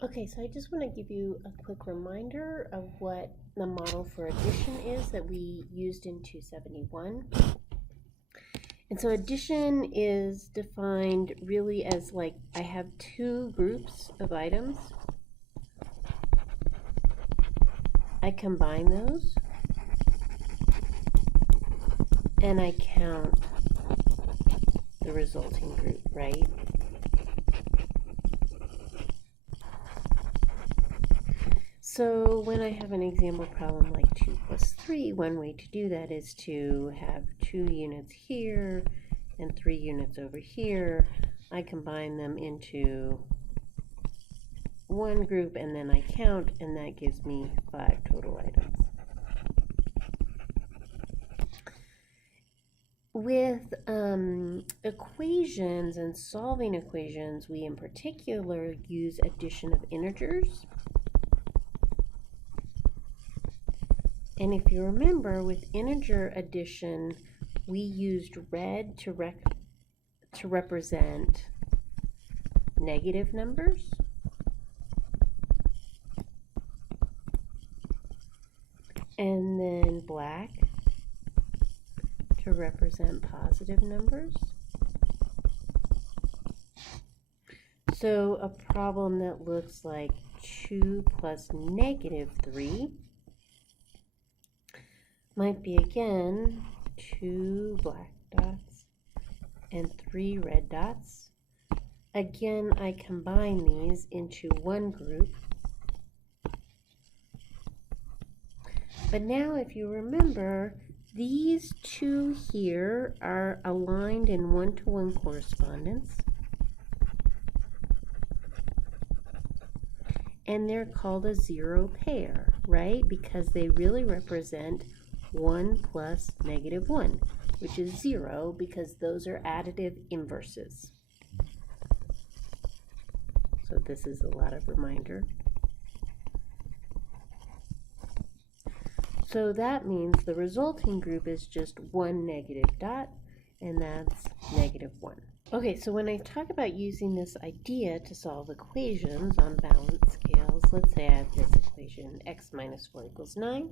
Okay, so I just want to give you a quick reminder of what the model for addition is that we used in 271. And so addition is defined really as like I have two groups of items. I combine those and I count the resulting group, right? So when I have an example problem like 2 plus 3, one way to do that is to have 2 units here and 3 units over here. I combine them into one group and then I count, and that gives me 5 total items. With equations and solving equations, we in particular use addition of integers. And if you remember, with integer addition, we used red to represent negative numbers. And then black to represent positive numbers. So a problem that looks like 2 plus negative 3 might be again 2 black dots and 3 red dots. Again, I combine these into one group. But now if you remember, these two here are aligned in one-to-one correspondence. And they're called a zero pair, right? Because they really represent 1 plus negative 1, which is 0 because those are additive inverses. So this is a lot of reminder. So that means the resulting group is just one negative dot, and that's negative 1. Okay, so when I talk about using this idea to solve equations on balance scales, let's say I have this equation, x minus 4 equals 9.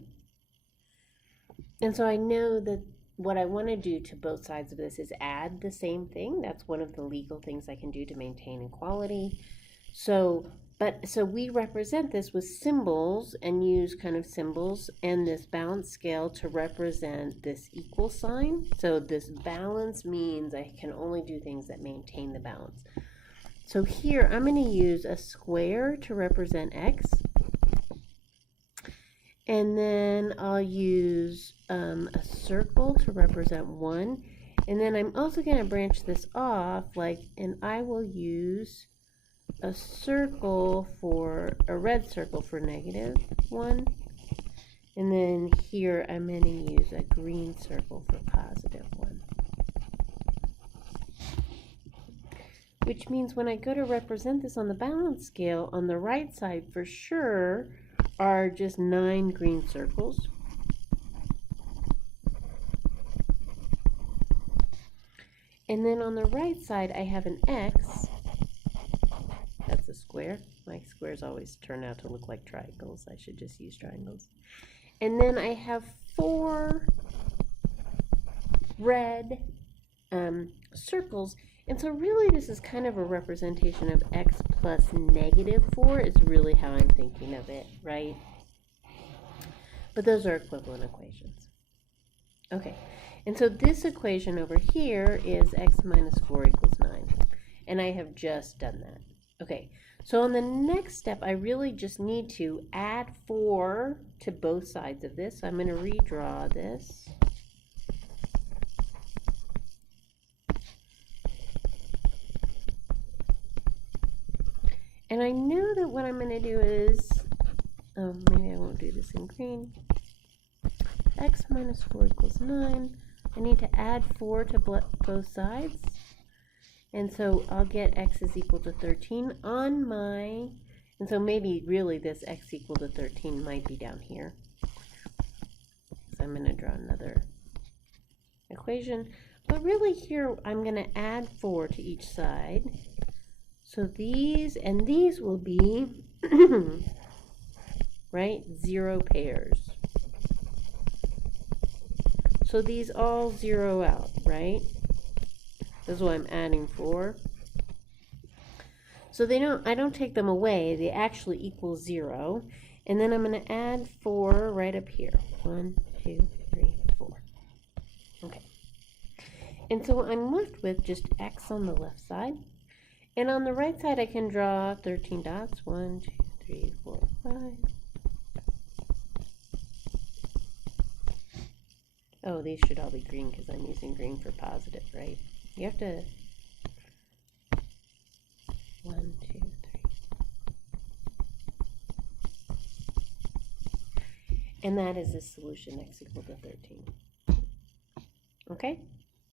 And so I know that what I want to do to both sides of this is add the same thing. That's one of the legal things I can do to maintain equality. So we represent this with symbols and use kind of symbols and this balance scale to represent this equal sign. So this balance means I can only do things that maintain the balance. So here I'm going to use a square to represent x. And then I'll use a circle to represent 1. And then I'm also going to branch this off, and I will use a circle for a red circle for negative 1, and then here I'm going to use a green circle for positive 1, which means when I go to represent this on the balance scale, on the right side for sure are just 9 green circles. And then on the right side I have an x. That's a square. My squares always turn out to look like triangles. I should just use triangles. And then I have 4 red circles. And so really this is kind of a representation of x plus negative 4 is really how I'm thinking of it, right? But those are equivalent equations. Okay, and so this equation over here is x minus 4 equals 9. And I have just done that. Okay, so on the next step, I really just need to add 4 to both sides of this. So I'm going to redraw this. And I know that what I'm going to do is, maybe I won't do this in green. X minus 4 equals 9. I need to add 4 to both sides. And so I'll get x is equal to 13 on my, and so maybe really this x equal to 13 might be down here. So I'm going to draw another equation. But really here I'm going to add 4 to each side. So these and these will be right? 0 pairs. So these all zero out, right? This is what I'm adding 4. So I don't take them away, they actually equal 0. And then I'm going to add 4 right up here. 1, 2, 3, 4. Okay. And so I'm left with just x on the left side. And on the right side, I can draw 13 dots. 1, 2, 3, 4, 5. Oh, these should all be green because I'm using green for positive, right? You have to... 1, 2, 3. And that is the solution, x equal to 13. Okay?